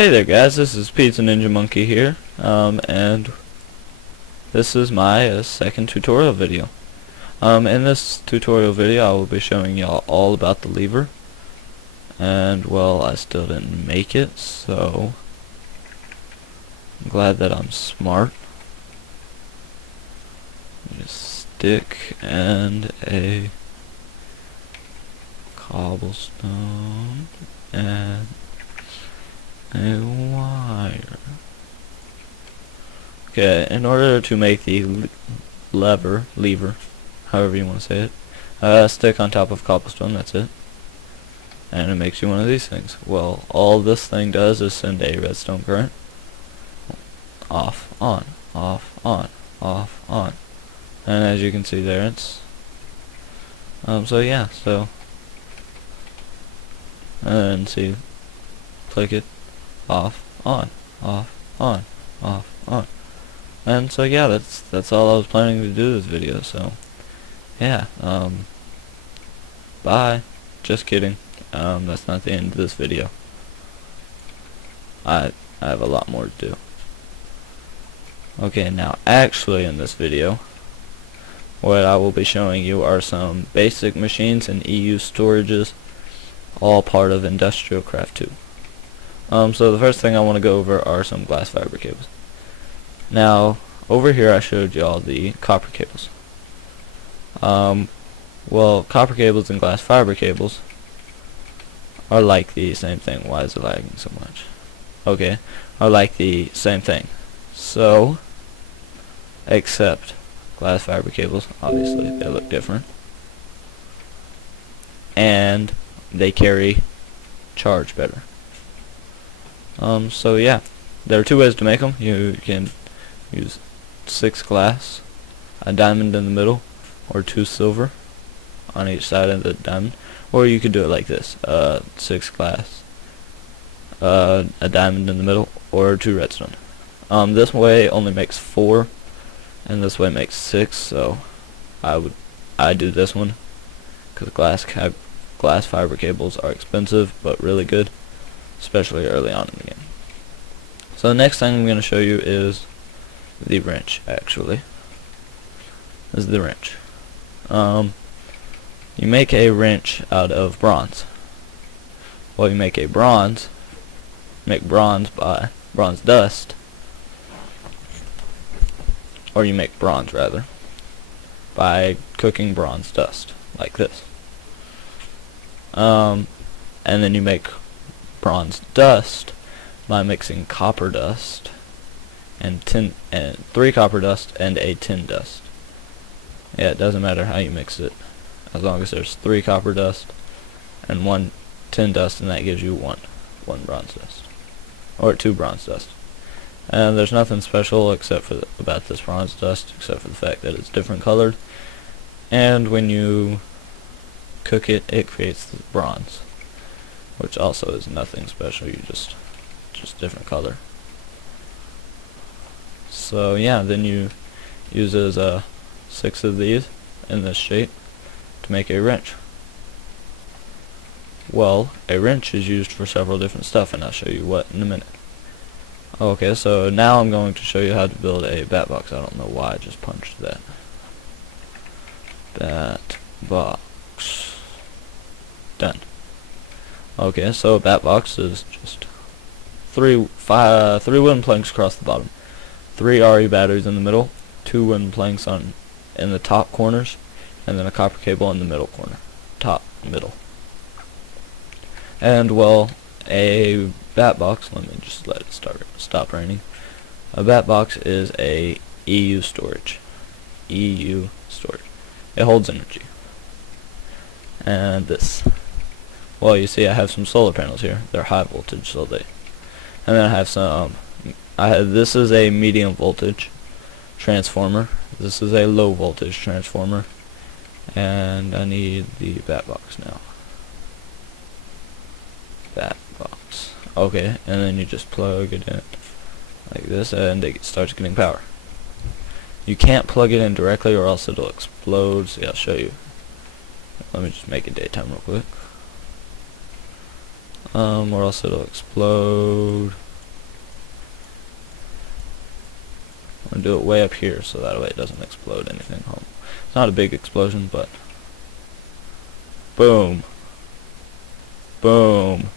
Hey there guys, this is Pizza Ninja Monkey here, and this is my second tutorial video. In this tutorial video I will be showing y'all all about the lever, and well, I still didn't make it, so I'm glad that I'm smart. A stick and a cobblestone and a wire. Okay, in order to make the lever, however you want to say it, stick on top of cobblestone, that's it. And it makes you one of these things. Well, all this thing does is send a redstone current. Off, on, off, on, off, on. And as you can see there, it's so yeah, and see, click it, off, on, off, on, off, on. And so yeah, that's all I was planning to do this video, so yeah, bye. Just kidding. That's not the end of this video. I have a lot more to do. Okay, now actually in this video, what I will be showing you are some basic machines and EU storages, all part of Industrial Craft 2. So the first thing I want to go over are some glass fiber cables. Now, over here I showed you all the copper cables. Well, copper cables and glass fiber cables are like the same thing. Why is it lagging so much? Okay, are like the same thing. So, except glass fiber cables, obviously they look different, and they carry charge better. So yeah, there are two ways to make them. You can use 6 glass, a diamond in the middle, or 2 silver on each side of the diamond, or you could do it like this: 6 glass, a diamond in the middle, or 2 redstone. This way only makes 4, and this way makes 6. So I do this one because glass fiber cables are expensive but really good, especially early on in the game. So the next thing I'm going to show you is the wrench. Actually, this is the wrench. You make a wrench out of bronze. Well, you make bronze by bronze dust, or you make bronze rather by cooking bronze dust like this. And then you make bronze dust by mixing copper dust and 3 copper dust and a tin dust. Yeah, it doesn't matter how you mix it, as long as there's 3 copper dust and 1 tin dust, and that gives you one bronze dust, or 2 bronze dust. And there's nothing special about this bronze dust except for the fact that it's different colored, and when you cook it, it creates the bronze, which also is nothing special. You just different color. So yeah, then you use 6 of these in this shape to make a wrench. Well, a wrench is used for several different stuff, and I'll show you what in a minute. Okay, so now I'm going to show you how to build a bat box. I don't know why I just punched that. Bat box. Done. Okay, so a bat box is just 3 wooden planks across the bottom, 3 RE batteries in the middle, 2 wooden planks in the top corners, and then a copper cable in the middle corner, middle. And well, a bat box, let me just let it stop raining. A bat box is a EU storage. It holds energy. And this. Well, you see I have some solar panels here. They're high voltage, so and then I have some, this is a medium voltage transformer. This is a low voltage transformer. And I need the bat box now. Bat box. Okay, and then you just plug it in like this, and it starts getting power. You can't plug it in directly or else it'll explode. See, I'll show you. Let me just make it daytime real quick. Or else it'll explode. I'm gonna do it way up here so that way it doesn't explode anything home. It's not a big explosion, but boom, boom,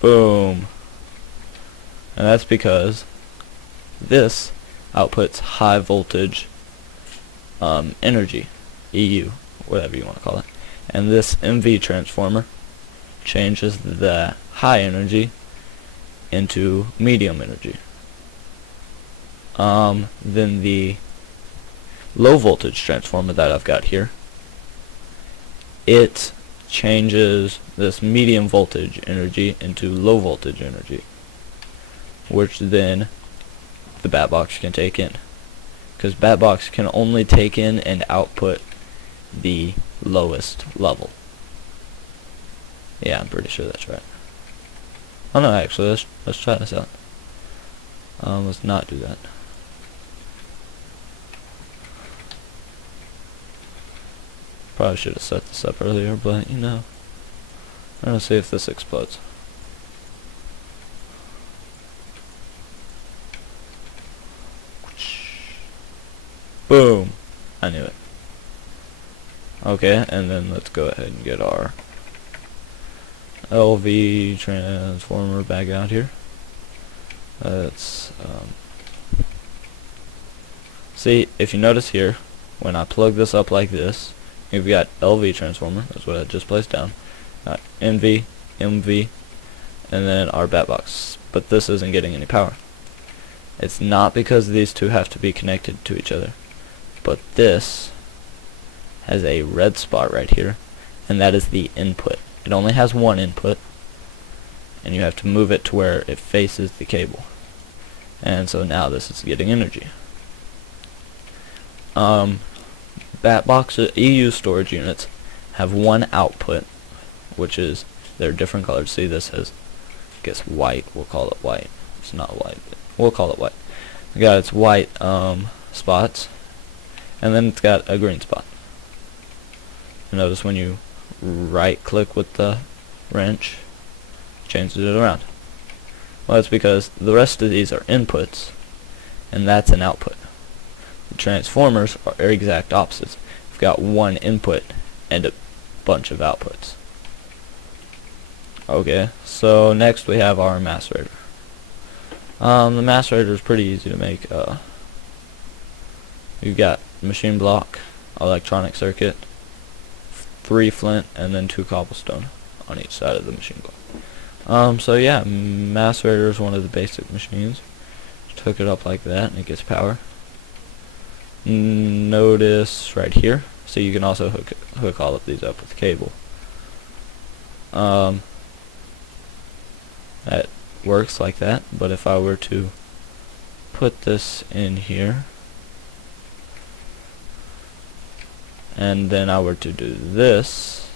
boom. And that's because this outputs high voltage energy, EU, whatever you want to call it. And this MV transformer changes the high energy into medium energy. Then the low voltage transformer that I've got here, it changes this medium voltage energy into low voltage energy, which then the bat box can take in, because bat box can only take in and output the lowest level. Yeah, I'm pretty sure that's right. Oh no, actually, let's try this out. Let's not do that. Probably should have set this up earlier, but you know, I'm gonna see if this explodes. Boom! I knew it. Okay, and then let's go ahead and get our LV transformer back out here. Let's see, if you notice here, when I plug this up like this, we've got LV transformer, that's what I just placed down, NV, MV, and then our bat box. But this isn't getting any power. It's not because these two have to be connected to each other, but this has a red spot right here, and that is the input. It only has one input, and you have to move it to where it faces the cable. And so now this is getting energy. Bat box EU storage units have one output, which is, they're different colors. See, this has, I guess, white. We'll call it white. It's not white, but we'll call it white. It's got its white spots, and then it's got a green spot. You notice when you right click with the wrench, it changes it around. Well, it's because the rest of these are inputs, and that's an output. The transformers are exact opposites. We've got one input and a bunch of outputs. Okay, so next we have our macerator. The macerator is pretty easy to make. You've got machine block, electronic circuit, 3 flint, and then 2 cobblestone on each side of the machine block. So yeah, macerator is one of the basic machines. Just hook it up like that and it gets power. Notice right here, so you can also hook all of these up with cable. That works like that, but if I were to put this in here and then I were to do this,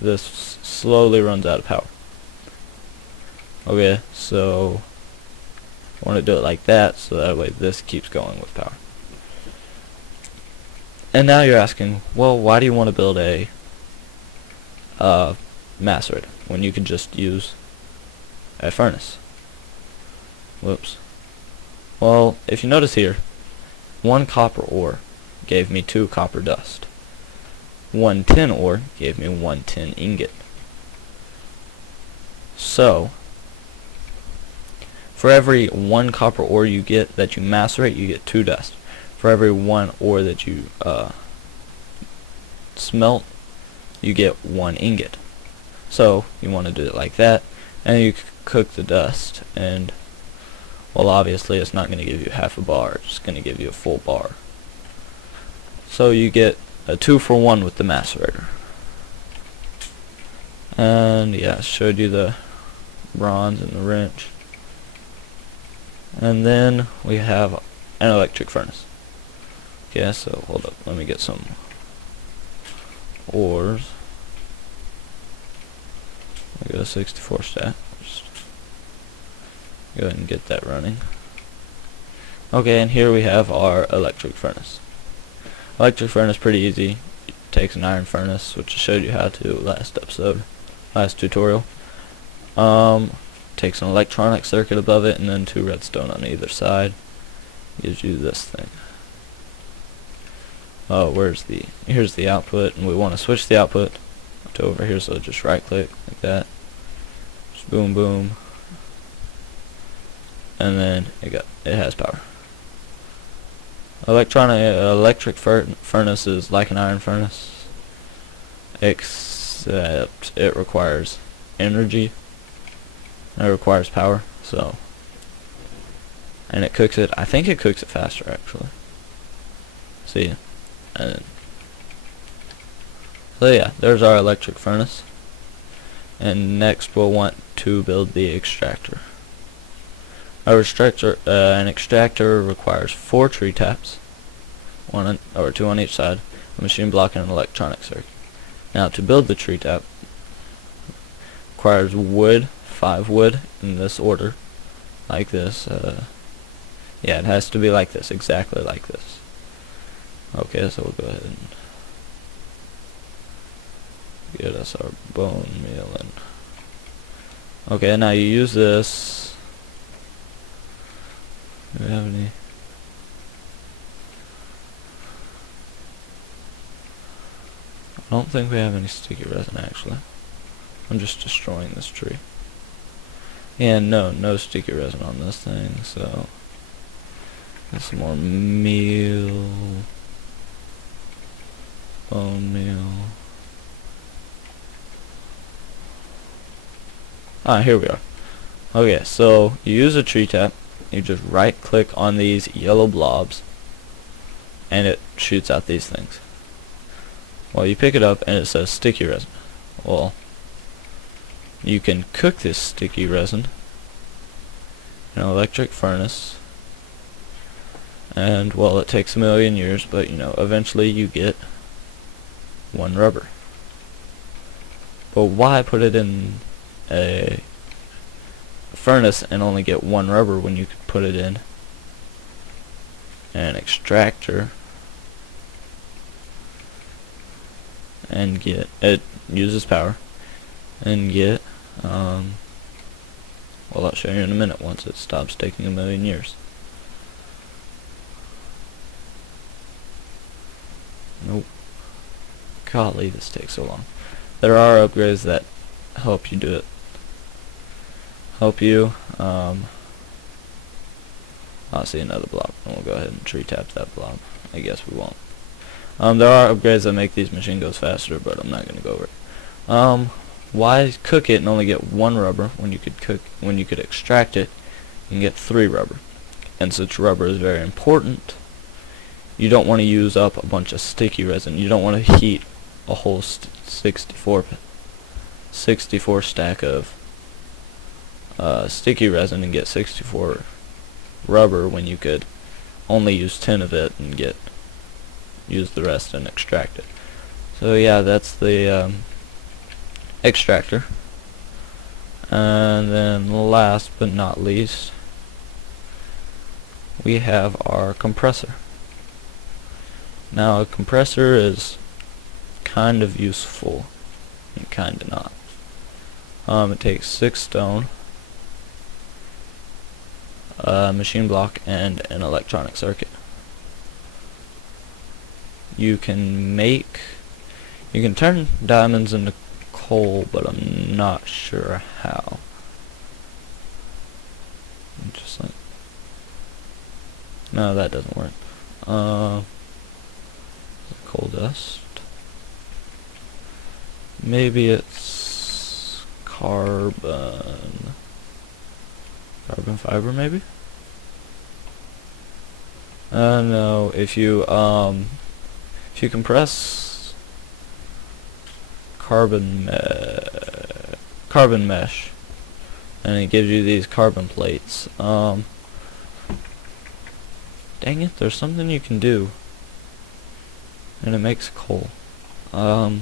this slowly runs out of power. Okay, so I want to do it like that, so that way this keeps going with power. And now you're asking, well, why do you want to build a macerator when you can just use a furnace? Whoops. Well, if you notice here, 1 copper ore gave me 2 copper dust. 1 tin ore gave me 1 tin ingot. So, for every 1 copper ore you get that you macerate, you get 2 dust. For every 1 ore that you smelt, you get 1 ingot. So you want to do it like that, and you cook the dust, and well, obviously it's not going to give you half a bar, it's going to give you a full bar. So you get a 2-for-1 with the macerator. And yeah, I showed you the bronze and the wrench. And then we have an electric furnace. Okay, so hold up, let me get some ores. I got a 64 stack. Just go ahead and get that running. Okay, and here we have our electric furnace. Electric furnace pretty easy. It takes an iron furnace, which I showed you how to last episode, last tutorial. takes an electronic circuit above it and then 2 redstone on either side. Gives you this thing. Oh, here's the output, and we want to switch the output to over here, so just right click like that. Just boom boom. And then it has power. Electric furnace is like an iron furnace, except it requires energy. It requires power, so, and it cooks it. I think it cooks it faster actually. See, and so yeah, there's our electric furnace. And next we'll want to build the extractor. An extractor requires 4 tree taps, 2 on each side, a machine block, and an electronic circuit. Now to build the tree tap, requires wood, 5 wood in this order, like this. Yeah, it has to be like this, exactly like this. Okay, so we'll go ahead and get us our bone meal and okay, now you use this. Do we have any? I don't think we have any sticky resin actually. I'm just destroying this tree. And no sticky resin on this thing, so get some more meal. Bone meal. Ah, here we are. Okay, so you use a tree tap. You just right click on these yellow blobs and it shoots out these things. Well, you pick it up and it says sticky resin. Well, you can cook this sticky resin in an electric furnace, and well, it takes a million years, but you know, eventually you get 1 rubber. But why put it in a furnace and only get 1 rubber when you could put it in an extractor and get it uses power and get well, I'll show you in a minute once it stops taking a million years. Nope. Golly, this takes so long. There are upgrades that help you do it. I'll see another blob, and we'll go ahead and tree tap that blob. I guess we won't. There are upgrades that make these machine goes faster, but I'm not gonna go over it. Why cook it and only get 1 rubber when you could extract it and get 3 rubber? And since rubber is very important, you don't want to use up a bunch of sticky resin. You don't want to heat a whole 64 stack of sticky resin and get 64 rubber when you could only use 10 of it and use the rest and extract it. So yeah, that's the extractor. And then last but not least, we have our compressor. Now a compressor is kind of useful and kind of not. It takes 6 stone, a machine block, and an electronic circuit. You can turn diamonds into coal, but I'm not sure how. Just like, no, that doesn't work. Coal dust. Maybe it's carbon fiber, maybe. No. If you compress carbon mesh, and it gives you these carbon plates. Dang it! There's something you can do, and it makes coal. Let's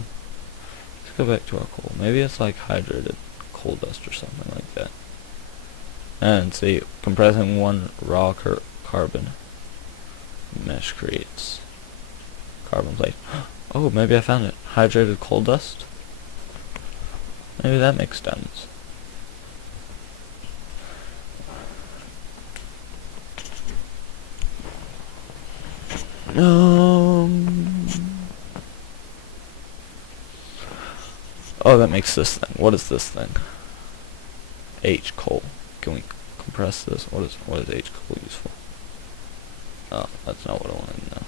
go back to our coal. Maybe it's like hydrated coal dust or something like that. And see, compressing 1 raw carbon mesh creates carbon plate. Oh, maybe I found it. Hydrated coal dust. Maybe that makes diamonds. Oh, that makes this thing. What is this thing? H coal. Can we compress this? What is H coal useful? Oh, that's not what I wanted to know.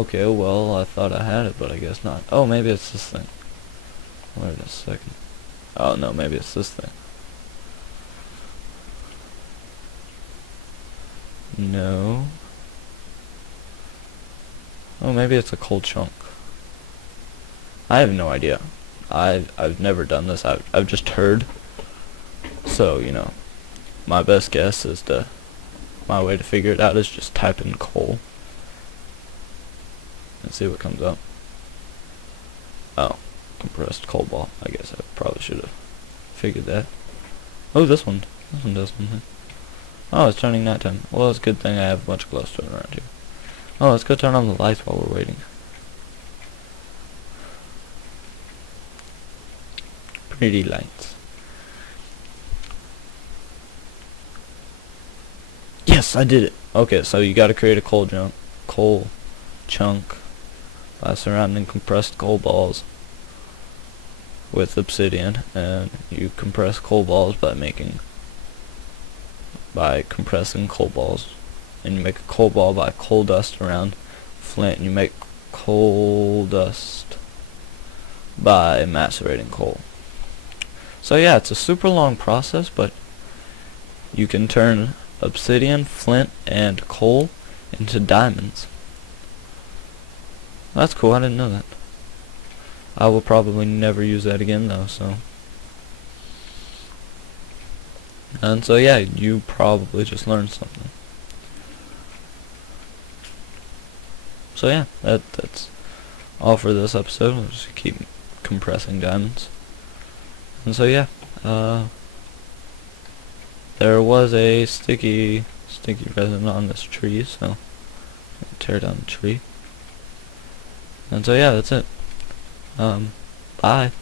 Okay, well, I thought I had it, but I guess not. Oh, maybe it's this thing. Wait a second. Oh, no, maybe it's this thing. No. Oh, maybe it's a coal chunk. I have no idea. I've never done this. I've just heard. So, you know, my best guess is my way to figure it out is just type in coal and see what comes up. Oh, compressed coal ball. I guess I probably should have figured that. Oh, this one does something. Oh, it's turning nighttime. Well, it's a good thing I have a bunch of glowstone around here. Oh, let's go turn on the lights while we're waiting. Pretty lights. Yes, I did it. Okay, so you gotta create a coal chunk by surrounding compressed coal balls with obsidian, and you compress coal balls by compressing coal balls, and you make a coal ball by coal dust around flint, and you make coal dust by macerating coal. So yeah, it's a super long process, but you can turn obsidian, flint, and coal into diamonds. That's cool, I didn't know that. I will probably never use that again though, so. And so yeah, you probably just learned something. So yeah, that's all for this episode. We'll just keep compressing diamonds. And so yeah, there was a sticky resin on this tree, so tear down the tree. And so yeah, that's it. Bye.